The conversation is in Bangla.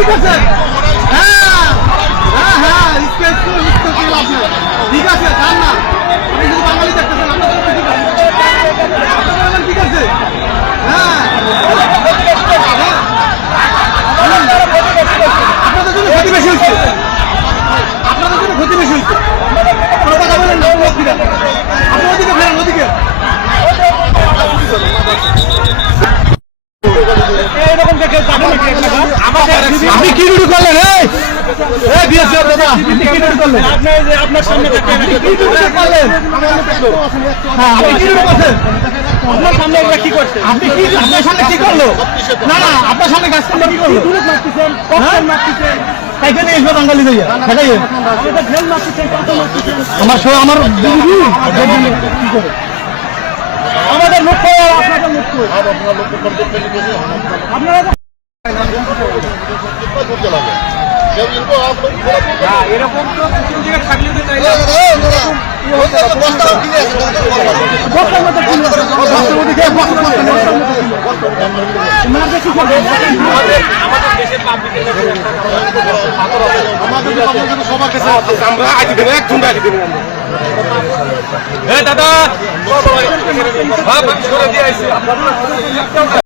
ঠিক আছে হ্যাঁ হ্যাঁ হ্যাঁ স্কেচ ঠিক আছে যান না আপনি শুধু বাঙালি ঠিক আছে হ্যাঁ হ্যাঁ। আপনাদের জন্য ক্ষতি বেশি হচ্ছে আপনাদের জন্য ক্ষতি বেশি হচ্ছে আপনি কি রুড়ি করলেন? এই এই বিএসএফ দাদা। আপনি কি রুড়ি করলেন? আপনি যে আপনার সামনে কি করলেন? হ্যাঁ আপনি কি রুড়ি করছেন? আপনার সামনে এগুলা কি করছে? আপনি কি আপনার সামনে কি করল? না না আপনার সামনে গাছ কাটা কি করল? দূরে মারতেছেন কখন মারতেছেন এখানে এসে বাঙালি যাইয়া দেখাইয়ে আমার সব আমার কি করে আমাদের মুখ্য আপনাদের মুখ্য আপনারা এরকম তো প্রথম দিকে থাকলে তো তাই বস্তার মতো কিনে বস্তার মধ্যে কে বস্তার মতো কিনে বস্তার মতো কিনে তোমরা বেশি করবে আমরা আইতে দেবো এক ঘণ্টা আইতে দেবো। দাদা।